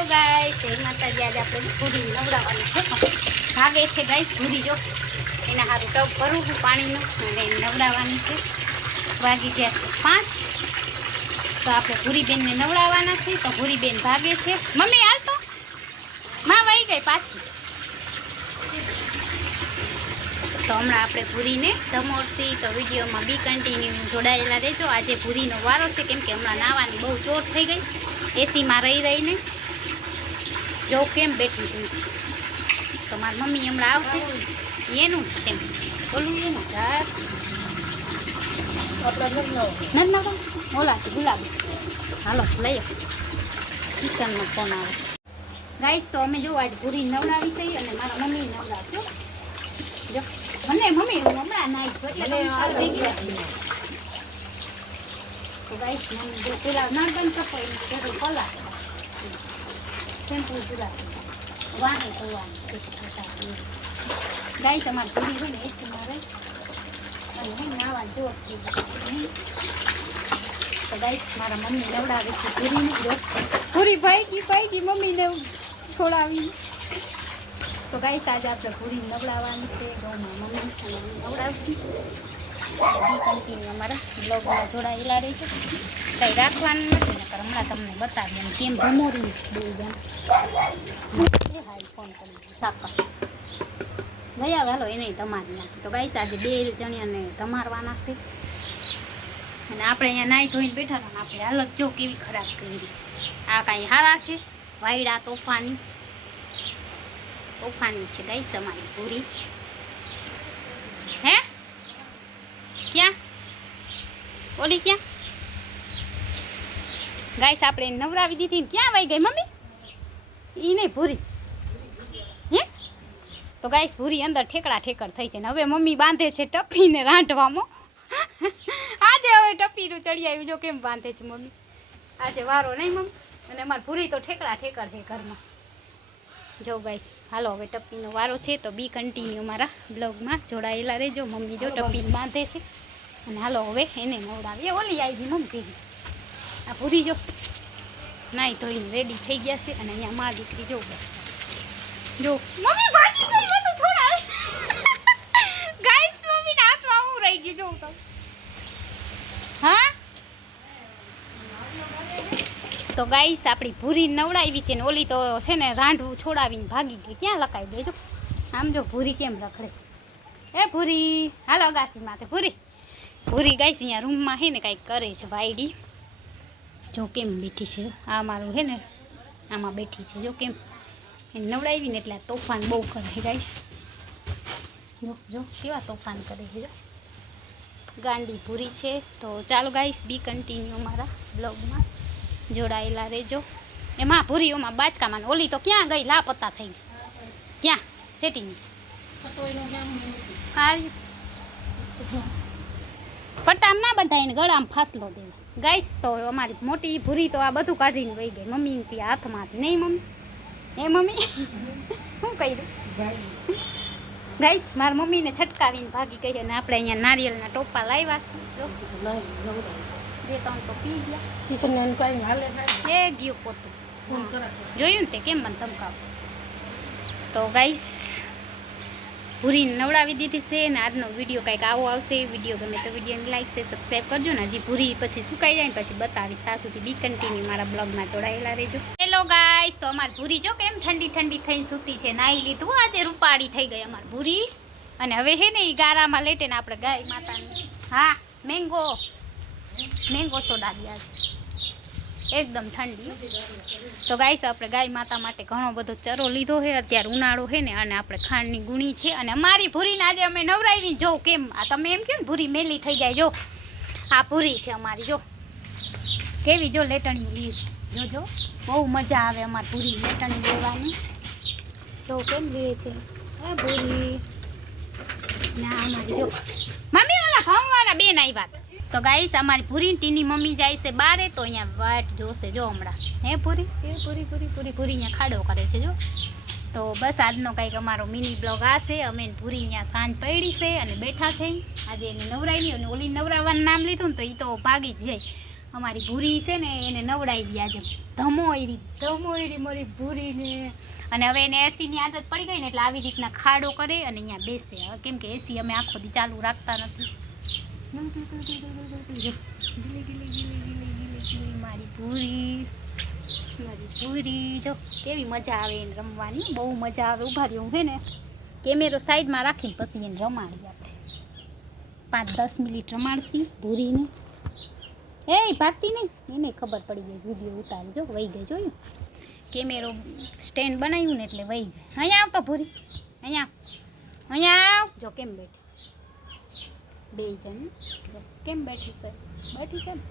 Hello guys, જય માતાજી. આજે આપણે ભૂરી નવડાવવાની છે. ભાગે છે ગાઈસ ભૂરી, જો એના હારું ટબ ભરું છું પાણીનું અને નવડાવવાની છે. વાગી ગયા છે 5. તો આપણે ભૂરીબેનને નવડાવવાના છે. તો ભૂરીબેન ભાગે છે. મમ્મી હાલ તો માં વહી ગઈ પાછી. તો હમણાં આપણે ભૂરીને ધમોડશી. તો વિડીયોમાં બી કન્ટિન્યુ જોડાયેલા રહેજો. આજે ભૂરીનો વારો છે, કેમ કે હમણાં નાવાની બહુ ચોટ થઈ ગઈ એસીમાં રહી રહીને. જો કેમ બેઠી છું. તો મારી મમ્મી હમણાં આવશે. એનું છે બોલું એનું નથી ઓલા ગુલાબી. હાલો લઈએ. કિચનનો ફોન આવે. ગાઈસ, તો અમે જો આજ ભૂરી નવડાવી છે અને મારા મમ્મી નવડાવશે. જો મને મમ્મી હમણાં નાઈ તો ગાઈસ મમ્મી જો પેલા નળબંધ કપાઈ પેલું પલા સિમ્પલ પૂરા વાને કરવાનું. ગાઈસ અમારે પૂરી છે ને એસીમાં રહે અને નાવા જોર થઈ જાય. તો ગાઈસ મારા મમ્મી નવડાવે છે પૂરીને. જો પૂરી ભાઈ મમ્મીને ખોડાવી. તો ગાઈસ આજે આપણે પૂરી નવડાવવાની છે. ગૌમાં મમ્મી નવડાવશી. કન્ટિન્યુ અમારા બ્લોગમાં જોડાયેલા રહેજો. કંઈ રાખવાનું નથી ને હમણાં તમને બતાવીએ અને કેમ ભમોરી બે જણ ફોન કરી સાકર ગયા વાલો એને તમારી નાખી. તો ગાઈસ આજે 2 જણિયાને તમારવાના છે અને આપણે અહીંયા નાહી ધોઈને બેઠા હતા ને આપણે હાલત જો કેવી ખરાબ કરી. આ કાંઈ હારા છે વાયડા તોફાની છે ગાઈસ અમારી પૂરી. હે ક્યાં ઓલી ક્યાં ગાઈસ આપણે નવરાવી દીધી ને ક્યાં વહી ગઈ મમ્મી? ઈ નહીં પૂરી. હે તો ગાઈસ પૂરી અંદર ઠેકડા ઠેકડ થઈ છે ને હવે મમ્મી બાંધે છે ટપીને રાંધવામાં. આજે હવે ટપીનું ચડી આવ્યું. જો કેમ બાંધે છે મમ્મી. આજે વારો નહીં મમ્મી. અને અમારી પૂરી તો ઠેકડા ઠેકડ છે ઘરમાં. જો ગાઈસ હાલો હવે ટપ્પીનો વારો છે. તો બી કન્ટિન્યુ મારા બ્લોગમાં જોડાયેલા રહેજો. મમ્મી જો ટપ્પીને બાંધે છે અને હાલો હવે એને નવડાવીએ. ઓલી આવી ગઈ મમ્મી. આ પૂરી જો નાઈ ધોઈને રેડી થઈ ગયા છે અને અહીંયા માં દીકરી જો મમ્મી ભાગી ગઈ બધું થોડા. ગાઈસ મમ્મીના હાથમાં હું રહી ગઈ જો તો. હા તો ગાઈસ આપણી ભૂરી નવડાવી છે ને ઓલી તો છે ને રાંઢવું છોડાવીને ભાગી ગઈ. ક્યાં લખાઈ દેજો આમ જો ભૂરી કેમ રખડે. એ ભૂરી હાલો અગાસી માથે. ભૂરી ગાઈસ અહીંયા રૂમમાં છે ને કાંઈક કરે છે વાયડી. જો કેમ બેઠી છે. આ મારું છે ને આમાં બેઠી છે. જો કેમ એને નવડાવીને એટલે તોફાન બહુ કરે ગાઈસ. જો કેવા તોફાન કરે છે. જો ગાંડી ભૂરી છે. તો ચાલો ગાઈસ બી કન્ટિન્યુ મારા બ્લોગમાં જોડાયેલા રહેજો. એમાં ભૂરીઓમાં બાચકામાં ઓલી તો ક્યાં ગઈ? લાપતા થઈ ગઈ. ક્યાં સેટિંગ છે? પટ્ટામ ના બંધાઈને ગળામાં ફાસલો દેવો ગાઈસ. તો અમારી મોટી ભૂરી તો આ બધું કાઢીને વહી ગઈ મમ્મી ત્યાં હાથમાંથી. નહીં મમ્મી? એ મમ્મી શું કર્યું ગાઈસ? મારી મમ્મીને છટકાવીને ભાગી ગઈ અને આપણે અહીંયા નારિયેળના ટોપા લાવ્યા. બે ત્રણ તો પી ગયા. એ ગયું પોતું જોયું ને તે કેમ મને ધમકાવ. તો ગાઈસ ભૂરીને નવડાવી દીધી છે અને આજનો વિડીયો કંઈક આવો આવશે. વિડીયો ગમે તો વિડીયોને લાઈક છે સબસ્ક્રાઈબ કરજો ને. હજી ભૂરી પછી સુકાઈ જાય ને પછી બતાવીશ. ત્યાં સુધી બી કન્ટિન્યુ મારા બ્લોગમાં જોડાયેલા રહેજો. હેલો ગાઈસ, તો અમારી ભૂરી જો કેમ ઠંડી થઈને સૂતી છે. નાઈ લીધું આજે રૂપાળી થઈ ગઈ અમારી ભૂરી. અને હવે છે ને એ ગારામાં લેટે ને આપણે ગાય માતાની હા મેંગો સોડા દ્યા એકદમ ઠંડી. તો ગાઈસ આપણે ગાય માતા માટે ઘણો બધો ચરો લીધો છે. અત્યારે ઉનાળો છે ને અને આપણે ખાંડની ગુણી છે. અને અમારી ભૂરીને આજે અમે નવરાવીને જો કેમ આ તમે એમ કેમ ભૂરી મેલી થઈ જાય. જો આ ભૂરી છે અમારી. જો કેવી જો લેટણી લી છે. જો બહુ મજા આવે અમારી ભૂરી લેટણી લેવાની. જો કેમ લે છે એ ભૂરી ના અમારી. જો મમ્મી ઓલા ભમવાળા બેન આવ્યા. તો ગાઈસ અમારી ભૂરી ટીની મમ્મી જાય છે બારે. તો અહીંયા વાટ જોશે જો હમણાં. હે પૂરી અહીંયા ખાડો કરે છે. જો તો બસ આજનો કંઈક અમારો મિની બ્લોગ આ છે. અમે ભૂરી અહીંયા સાંજ પડી છે અને બેઠા છે. આજે એની નવરાઈ અને ઓલી નવરાવાનું નામ લીધું ને તો એ તો ભાગી જ જાય. અમારી ભૂરી છે ને એને નવડાવી આજે ધમોયરી મારી ભૂરીને. અને હવે એને એસીની આદત પડી ગઈ ને એટલે આવી રીતના ખાડો કરે અને અહીંયા બેસે. કેમ કે એસી અમે આખો દી ચાલુ રાખતા નથી. મારી ભૂરી જો કેવી મજા આવે એને રમવાની, બહુ મજા આવે. ઉભા રહ્યું છે ને કેમેરો સાઈડમાં રાખીને પછી એને રમાડી આપણે 5-10 મિનિટ રમાડશી ભૂરીને. એ ભાગતી નહીં, એને ખબર પડી ગઈ વિડીયો ઉતારી. જો વહી ગઈ, જોયું કેમેરો સ્ટેન્ડ બનાવ્યું ને એટલે વહી ગઈ. અહીંયા આવતો ભૂરી, અહીંયા આવ. જો કેમ બેઠી, બે જણ કેમ બેઠી છે, બેઠી છે ને.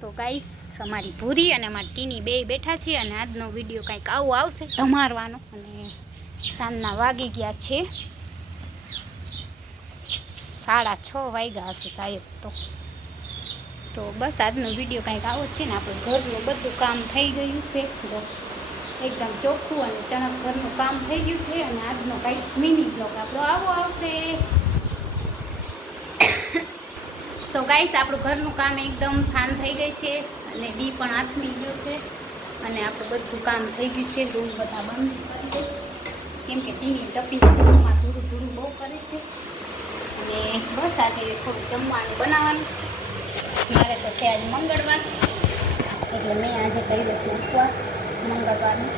તો ગાઈસ અમારી ભૂરી અને અમારી ટીની બે બેઠા છે અને આજનો વિડીયો કંઈક આવો આવશે ધમારવાનો. અને સાંજના વાગી ગયા છે 6:30 વાગ્યા હશે સાહેબ. તો બસ આજનો વિડીયો કંઈક આવો જ છે ને. આપણું ઘરનું બધું કામ થઈ ગયું છે, જો એકદમ ચોખ્ખું અને ચણક ઘરનું કામ થઈ ગયું છે. અને આજનો કંઈક મિની બ્લોગ આપણો આવો આવશે. તો ગાઈસ આપણું ઘરનું કામ એકદમ શાંત થઈ ગઈ છે અને ડી પણ હાથમી ગયો છે અને આપણું બધું કામ થઈ ગયું છે. રૂમ બધા બંધ કરી દે કેમ કે ટીવી ટપી રૂમમાં થોડું બહુ કરે છે. અને બસ આજે થોડું જમવાનું બનાવવાનું છે. મારે તો છે આજે મંગળવાર એટલે મેં આજે કર્યો છે ઉપવાસ મંગળવારનો.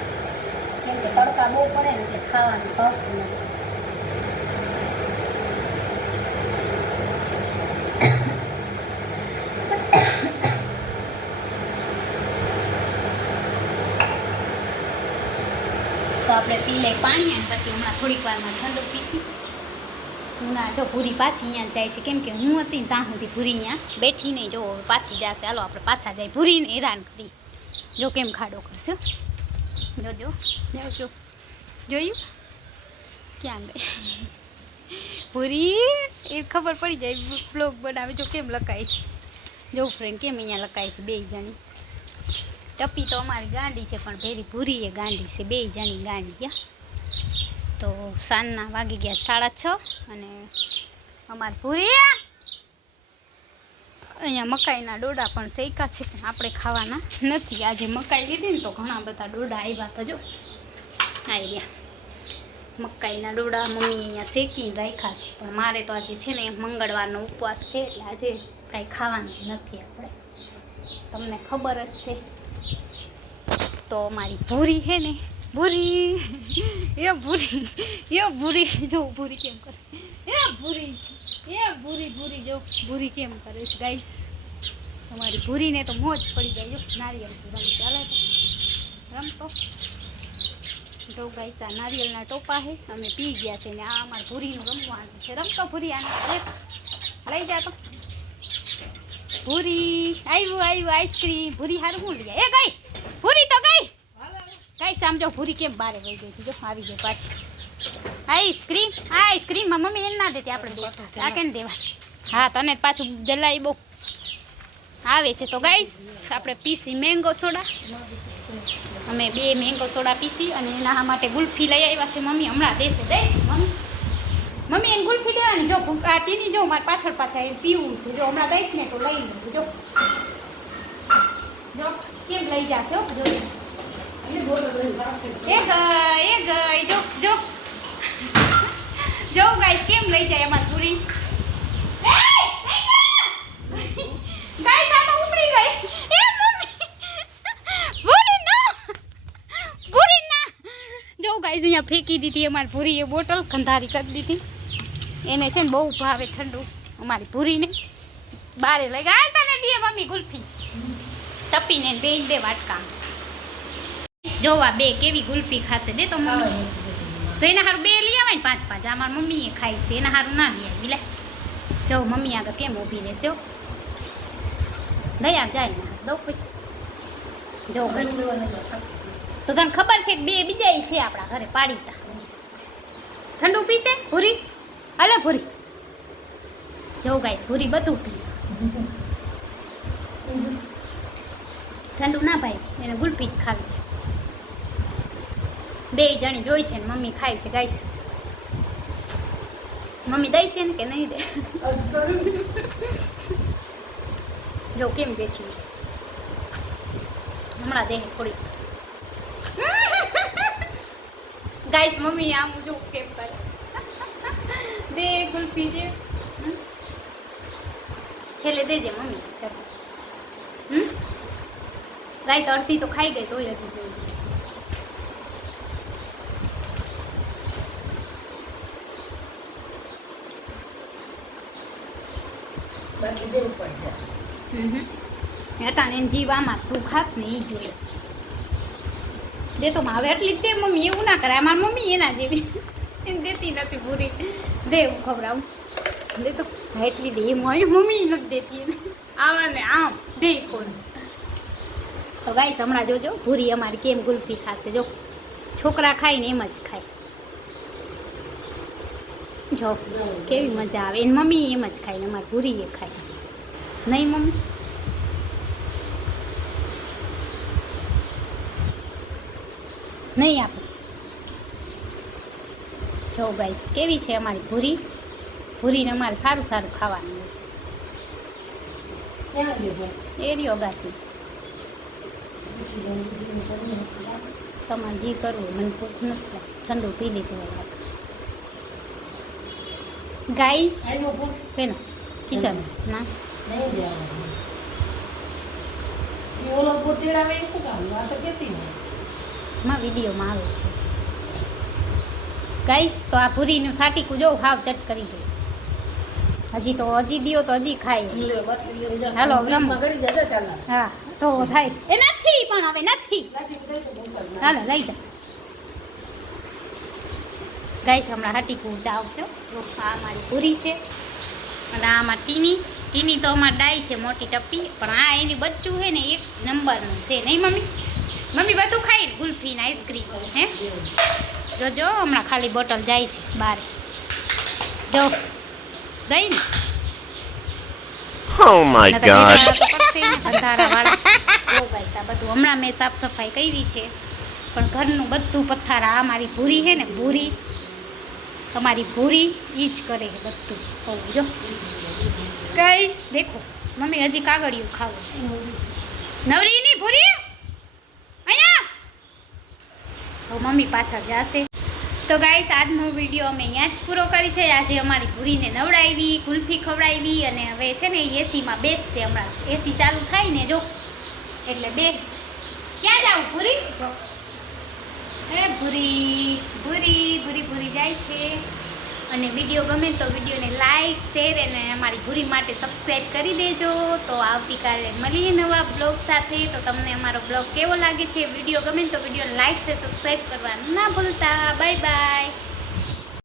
કેમ કે તડકા બહુ પડે ને એટલે ખાવાનું ભાવતું નથી. તો આપણે પી લઈ પાણી અને પછી હમણાં થોડીક વારમાં ઠંડુ પીસી. ના જો ભૂરી પાછી અહીંયા જાય છે કેમ કે હું હતી ને ત્યાં સુધી ભૂરી અહીંયા બેઠી નહીં. જો હવે પાછી જશે. હાલો આપણે પાછા જાય. ભૂરીને હેરાન કરી જો કેમ ખાડો કરશે. જો જોયું ક્યાં ગઈ ભૂરી, એ ખબર પડી જાય બ્લોગ બનાવે. જો કેમ લકાય છે, જો ફ્રેન્ડ કેમ અહીંયા લકાય છે બે જણી. ટપી તો અમારી ગાંડી છે પણ ભેરી ભૂરી એ ગાંડી છે, બે જણી ગાંડી. ગયા તો સાંજના વાગી ગયા 6:30 અને અમારી ભૂરી અહીંયા મકાઈના ડોડા પણ શેકા છે પણ આપણે ખાવાના નથી. આજે મકાઈ લીધી ને તો ઘણા બધા ડોડા આવ્યા હતા. જો આવી ગયા મકાઈના ડોડા મમ્મી અહીંયા શેકીને રાખ્યા છે. પણ મારે તો આજે છે ને મંગળવારનો ઉપવાસ છે એટલે આજે કાંઈ ખાવાનું નથી આપણે, તમને ખબર જ છે. તો મારી ભૂરી છે ને ભૂરી જો ભૂરી કેમ કરે, ભૂરી જો ભૂરી કેમ કરે છે ગાઈસ. તમારી ભૂરીને તો મોજ પડી જાય. જો નારિયેલ રમ ચાલે રમતો જો ગાઈસ. આ નારિયેલના ટોપા છે, અમે પી ગયા છે ને આ અમારી ભૂરીનું રમવાનું છે. રમતો ભૂરી આને લઈ જા તો. ભૂરી આવ્યું આઈસ્ક્રીમ. ભૂરી સારું હું લઈ જાય. એ ગઈ ભૂરી તો ગઈ. કઈ સમજો ભૂરી કેમ બારે વહી ગઈ હતી. જો આવી ગઈ પાછી આઈસ્ક્રીમ માં મમ્મી એને ના દેતી આપણે આ કેમ દેવા. હા તને પાછું જલાઈ બહુ આવે છે. તો ગાઈસ આપણે પીસી મેંગો સોડા. અમે 2 મેંગો સોડા પીસી અને એના માટે ગુલ્ફી લઈ આવ્યા છે મમ્મી. હમણાં દેશે દઈશ મમ્મી એને ગુલ્ફી દેવાની. જો આ ટીની જો મારે પાછળ એ પીવું છે. જો હમણાં દઈશ ને તો લઈ લઉં. જો કેમ લઈ જશે. જો ગાઈસ કેમ લઈ જાય અમારી પૂરી. ગાઈસ આ તો ઉપડી ગઈ. પૂરી ના જો ગાઈસ અહીંયા ફેંકી દીધી અમારી પૂરી. એ બોટલ ખંધારી કરી દીધી. એને છે ને બહુ ભાવે ઠંડુ અમારી પૂરીને. બારે લઈ ગયા તને દે મમ્મી ગુલ્ફી. તપીને બે દે વાટકા. જોવા 2 કેવી ગુલ્ફી ખાશે દે તો મમ્મી. તો એના હારું 2 લઈ આવે ને 5-5. આ મારી મમ્મીએ ખાઈ છે એના હારું ના લઈ આવી. લે જો મમ્મી આગળ કેમ ઊભી રહેશે. દયા જાય ને દો પૈસા જો તો તને ખબર છે કે 2 બીજા છે આપણા ઘરે પાડીતા. ઠંડુ પીશે ભૂરી. હાલે ભૂરી જો ગાઈસ ભૂરી બધું પી. ઠંડુ ના ભાઈ એને ગુલ્ફી જ ખાવી છે. 2 જણી જોઈ છે ને મમ્મી ખાય છે ગાઈસ. મમ્મી દઈ છે ને કે નહીં દે. જો કેમ બેઠી હમણાં દે થોડી ગાઈસ મમ્મી આમ જો કેમ કરે દે ગુલ્ફી દે છેલ્લે દેજે મમ્મી ગાઈસ અડધી તો ખાઈ ગઈ તોય હજી જોઈ બાકી દેવું પડી જાય હેટાને જીવ આમાં તું ખાસ ને એ જોઈએ દે તો હવે એટલી જ દે મમ્મી એવું ના કરે અમારી મમ્મી એના જેવી એને દેતી નથી પૂરી દે હું ખવડાવું દે તો એટલી દે એમ હોય મમ્મી નથી દેતી આવા ને આમ બે કોણ તો ગાઈસ હમણાં જોજો ભૂરી અમારી કેમ ગુલ્ફી ખાશે જો છોકરા ખાય ને એમ જ ખાય જો કેવી મજા આવે એની મમ્મી એમ જ ખાય ને અમારી ભૂરી એ ખાય નહીં મમ્મી નહીં આપે જો ગાઈસ કેવી છે અમારી ભૂરી ભૂરીને અમારે સારું સારું ખાવાનું એ રહ્યો ગાસી તમારે જે કરવું મને ભૂખ નથી ઠંડુ પી લીધું ગાઈસ કેનો કિચન ના માં વિડીયોમાં આવે છે ગાઈસ તો આ પૂરીનું સાટીકું જો હાવ ચટ કરી ગયું હજી તો હજી દિયો તો હજી ખાય હાલો હા તો થાય એ નથી પણ હવે નથી હાલો લઈ જા ગાઈસ હમણાં હાટીકું આવશે આ મારી પૂરી છે અને આમાં ટીની તો અમારે ડાઈ છે મોટી ટપ્પી પણ આ એની બચ્ચું છે ને એક નંબરનું છે નહીં મમ્મી મમ્મી બધું ખાઈ ને ગુલ્ફી ને આઈસ્ક્રીમ હે જોજો હમણાં ખાલી બોટલ જાય છે બહાર જો ગઈ ને Oh my god. અંધારાવાળા જો ગાઈસ આ બધું હમણાં મેં સાફ સફાઈ કરી છે પણ ઘરનું બધું પથ્થારા આ મારી ભૂરી છે ને ભૂરી તમારી ભૂરી એ જ કરે છે બધું કહું જો ગાઈસ દેખો મમ્મી હજી કાગળિયું ખાવું છે નવરી ની ભૂરી અહીંયા તો મમ્મી પાછળ જાશે તો ગાઈસ આજનો વિડીયો અમે અહીંયા જ પૂરો કરી છે આજે અમારી ભૂરીને નવડાવી કુલ્ફી ખવડાવી અને હવે છે ને એસીમાં બેસશે હમણાં એસી ચાલુ થાય ને જો એટલે બેસ ક્યાં જાવ ભૂરી જો એ ભૂરી ભૂરી ભૂરી ભૂરી જાય છે અને વિડીયો ગમે તો વિડીયોને લાઈક શેર અને અમારી ભૂરી માટે સબસ્ક્રાઈબ કરી દેજો તો આવતીકાલે મળીએ નવા બ્લોગ સાથે તો તમને અમારો બ્લોગ કેવો લાગે છે વિડીયો ગમે તો વિડીયોને લાઈક શેર સબસ્ક્રાઈબ કરવાનું ના ભૂલતા બાય બાય